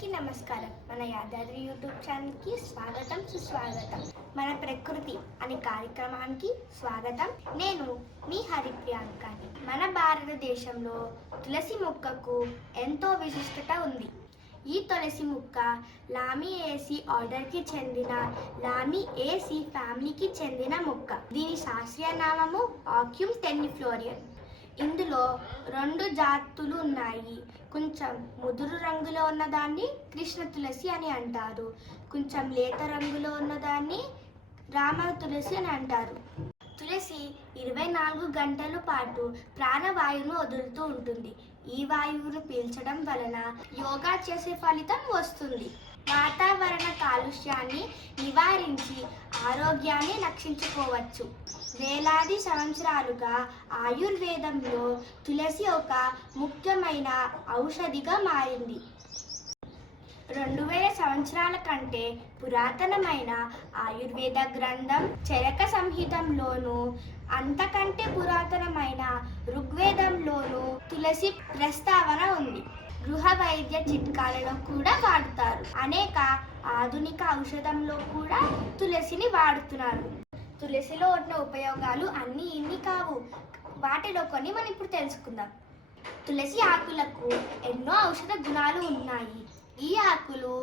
అందరికీ నమస్కారం. మన యాదాద్రి యూట్యూబ్ ఛానల్కి స్వాగతం, సుస్వాగతం. మన ప్రకృతి అనే కార్యక్రమానికి స్వాగతం. నేను మీ హరిప్రియాంకని. మన భారతదేశంలో తులసి మొక్కకు ఎంతో విశిష్టత ఉంది. ఈ తులసి మొక్క లామియేసి ఆర్డర్కి చెందిన లామియేసి ఫ్యామిలీకి చెందిన మొక్క. దీని శాస్త్రీయ నామము ఆక్యూమ్ టెన్నిఫ్లోరియం. ఇందులో 2 జాతులు ఉన్నాయి. కొంచెం ముదురు రంగులో ఉన్నదాన్ని కృష్ణ తులసి అని అంటారు. కొంచెం లేత రంగులో ఉన్నదాన్ని రామ తులసి అని అంటారు. తులసి 24 గంటల పాటు ప్రాణవాయువును వదులుతూ ఉంటుంది. ఈ వాయువును పీల్చడం వలన యోగా చేసే ఫలితం వస్తుంది. వాతావరణ కాలుష్యాన్ని నివారించి ఆరోగ్యాన్ని రక్షించుకోవచ్చు. వేలాది సంవత్సరాలుగా ఆయుర్వేదంలో తులసి ఒక ముఖ్యమైన ఔషధిగా మారింది. 2000 సంవత్సరాల కంటే పురాతనమైన ఆయుర్వేద గ్రంథం చరక సంహితంలోనూ, అంతకంటే పురాతనమైన ఋగ్వేదంలోనూ తులసి ప్రస్తావన ఉంది. గృహ వైద్య చిట్కాలలో కూడా వాడుతారు. అనేక ఆధునిక ఔషధంలో కూడా తులసిని వాడుతున్నారు. తులసిలో ఉన్న ఉపయోగాలు అన్నీ ఇన్ని కావు. వాటిలో కొన్ని మనం ఇప్పుడు తెలుసుకుందాం. తులసి ఆకులకు ఎన్నో ఔషధ గుణాలు ఉన్నాయి. ఈ ఆకులు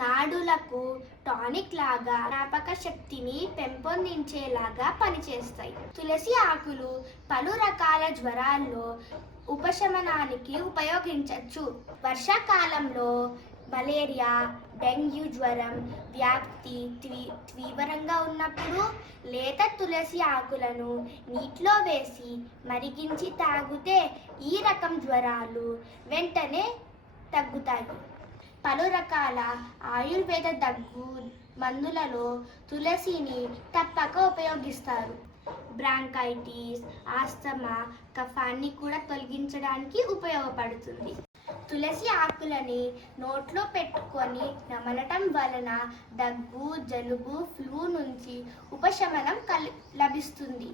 నాడులకు టానిక్ లాగా జ్ఞాపక శక్తిని పెంపొందించేలాగా పనిచేస్తాయి. తులసి ఆకులు పలు రకాల జ్వరాల్లో ఉపశమనానికి ఉపయోగించవచ్చు. వర్షాకాలంలో మలేరియా, డెంగ్యూ జ్వరం వ్యాప్తి తీవ్రంగా ఉన్నప్పుడు లేత తులసి ఆకులను నీటిలో వేసి మరిగించి తాగితే ఈ రకం జ్వరాలు వెంటనే తగ్గుతాయి. పలు రకాల ఆయుర్వేద దగ్గు మందులలో తులసిని తప్పక ఉపయోగిస్తారు. బ్రాంకైటిస్, ఆస్తమా, కఫాన్ని కూడా తొలగించడానికి ఉపయోగపడుతుంది. తులసి ఆకులని నోట్లో పెట్టుకొని నమలటం వలన దగ్గు, జలుబు, ఫ్లూ నుంచి ఉపశమనం లభిస్తుంది.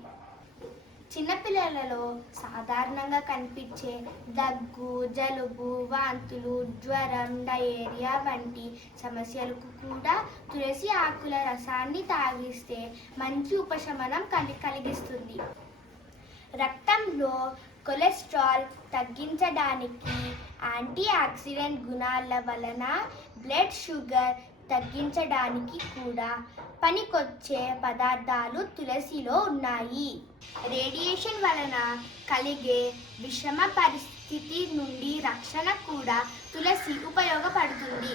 చిన్నపిల్లలలో సాధారణంగా కనిపించే దగ్గు, జలుబు, వాంతులు, జ్వరం, డయేరియా వంటి సమస్యలకు కూడా తులసి ఆకుల రసాన్ని తాగిస్తే మంచి ఉపశమనం కలిగిస్తుంది. రక్తంలో కొలెస్ట్రాల్ తగ్గించడానికి, యాంటీ ఆక్సిడెంట్ గుణాల వలన బ్లడ్ షుగర్ తగ్గించడానికి కూడా పనికొచ్చే పదార్థాలు తులసిలో ఉన్నాయి. రేడియేషన్ వలన కలిగే విషమ పరిస్థితి నుండి రక్షణ కూడా తులసి ఉపయోగపడుతుంది.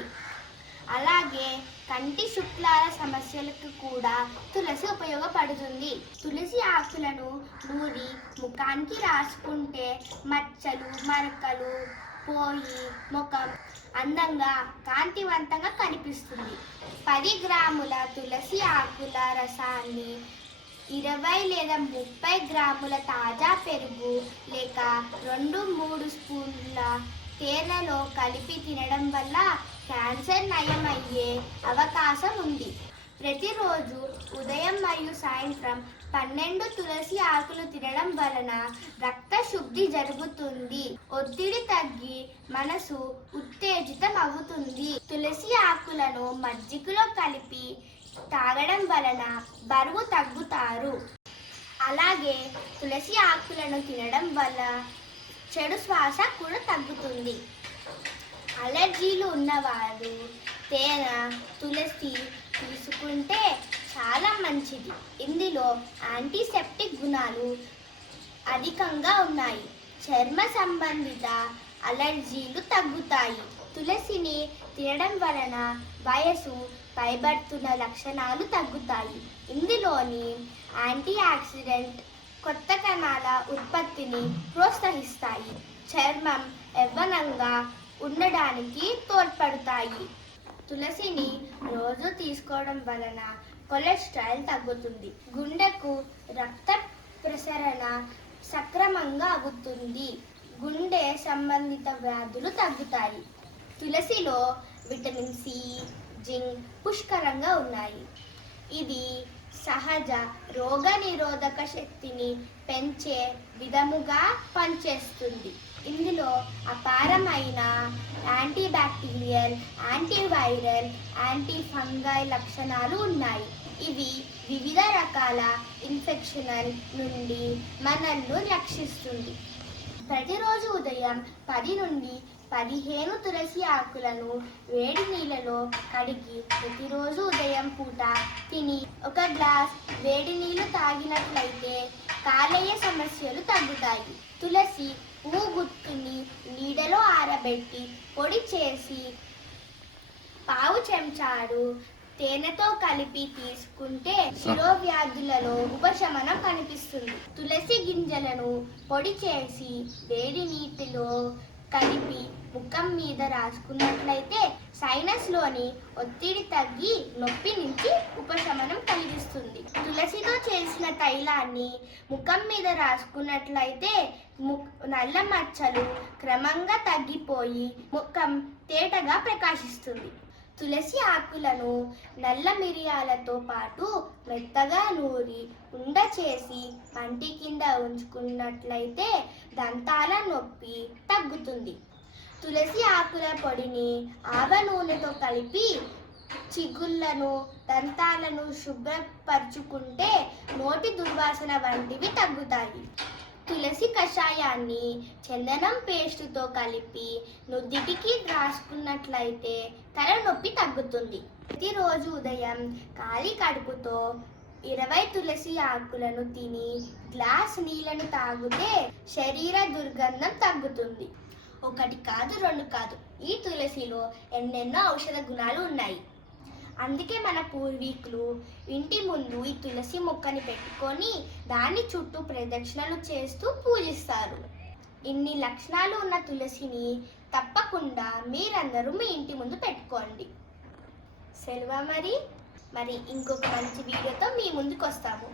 అలాగే కంటి శుక్లాల సమస్యలకు కూడా తులసి ఉపయోగపడుతుంది. తులసి ఆకులను నూరి ముఖానికి రాసుకుంటే మచ్చలు, మరకలు పోయి ముఖం అందంగా, కాంతివంతంగా కనిపిస్తుంది. 10 గ్రాముల తులసి ఆకుల రసాన్ని 20 లేదా 30 గ్రాముల తాజా పెరుగు లేక 2-3 స్పూన్ల తేనెలో కలిపి తినడం వల్ల క్యాన్సర్ నయమయ్యే అవకాశం ఉంది. ప్రతిరోజు ఉదయం మరియు సాయంత్రం 12 తులసి ఆకులు తినడం వలన రక్త శుద్ధి జరుగుతుంది. ఒత్తిడి తగ్గి మనసు ఉత్తేజితం అవుతుంది. తులసి ఆకులను మజ్జిగలో కలిపి తాగడం వలన బరువు తగ్గుతారు. అలాగే తులసి ఆకులను తినడం వల్ల చెడు శ్వాస కూడా తగ్గుతుంది. అలర్జీలు ఉన్నవారు తేనె, తులసి తీసుకుంటే చాలా మంచిది. ఇందులో యాంటీసెప్టిక్ గుణాలు అధికంగా ఉన్నాయి. చర్మ సంబంధిత అలర్జీలు తగ్గుతాయి. తులసిని తినడం వలన వయసు పైబడుతున్న లక్షణాలు తగ్గుతాయి. ఇందులోని యాంటీ ఆక్సిడెంట్ కొత్త కణాల ఉత్పత్తిని ప్రోత్సహిస్తాయి. చర్మం యవ్వనంగా ఉండడానికి తోడ్పడతాయి. తులసిని రోజు తీసుకోవడం వలన కొలెస్ట్రాల్ తగ్గుతుంది. గుండెకు రక్త ప్రసరణ సక్రమంగా అవుతుంది. గుండె సంబంధిత వ్యాధులు తగ్గుతాయి. తులసిలో విటమిన్ సి, జింక్ పుష్కలంగా ఉన్నాయి. ఇది సహజ రోగ నిరోధక శక్తిని పెంచే విధముగా పనిచేస్తుంది. ఇందులో అపారమైన యాంటీబ్యాక్టీరియల్, యాంటీవైరల్, యాంటీ ఫంగై లక్షణాలు ఉన్నాయి. ఇవి వివిధ రకాల ఇన్ఫెక్షన్ల నుండి మనల్ని రక్షిస్తుంది. ప్రతిరోజు ఉదయం 10 నుండి 15 తులసి ఆకులను వేడి నీళ్ళలో కడిగి ప్రతిరోజు ఉదయం పూట తిని 1 గ్లాస్ వేడి నీళ్లు తాగినట్లయితే కాలేయ సమస్యలు తగ్గుతాయి. తులసి పువ్వు గుత్తుని నీడలో ఆరబెట్టి పొడి చేసి పావు చెంచాడు తేనెతో కలిపి తీసుకుంటే శిరోవ్యాధులలో ఉపశమనం కనిపిస్తుంది. తులసి గింజలను పొడి చేసి వేడి నీటిలో కలిపి ముఖం మీద రాసుకున్నట్లయితే సైనస్లోని ఒత్తిడి తగ్గి నొప్పి నుంచి ఉపశమనం కలిగిస్తుంది. తులసితో చేసిన తైలాన్ని ముఖం మీద రాసుకున్నట్లయితే నల్ల మచ్చలు క్రమంగా తగ్గిపోయి ముఖం తేటగా ప్రకాశిస్తుంది. తులసి ఆకులను నల్ల మిరియాలతో పాటు మెత్తగా నూరి ఉండ చేసి పంటి కింద ఉంచుకున్నట్లయితే దంతాల నొప్పి తగ్గుతుంది. తులసి ఆకుల పొడిని ఆవ నూనెతో కలిపి చిగుళ్లను దంతాలను శుభ్రపరచుకుంటే నోటి దుర్వాసన వంటివి తగ్గుతాయి. తులసి కషాయాన్ని చందనం పేస్టుతో కలిపి నుదిటికి రాసుకున్నట్లయితే తలనొప్పి తగ్గుతుంది. ప్రతిరోజు ఉదయం ఖాళీ కడుపుతో 20 తులసి ఆకులను తిని గ్లాస్ నీళ్లను తాగితే శరీర దుర్గంధం తగ్గుతుంది. 1 కాదు 2 కాదు, ఈ తులసిలో ఎన్నెన్నో ఔషధ గుణాలు ఉన్నాయి. అందుకే మన పూర్వీకులు ఇంటి ముందు ఈ తులసి మొక్కని పెట్టుకొని దాని చుట్టూ ప్రదక్షిణలు చేస్తూ పూజిస్తారు. ఇన్ని లక్షణాలు ఉన్న తులసిని తప్పకుండా మీరందరూ మీ ఇంటి ముందు పెట్టుకోండి. సెలవు మరి ఇంకొక మంచి వీడియోతో మీ ముందుకు వస్తాము.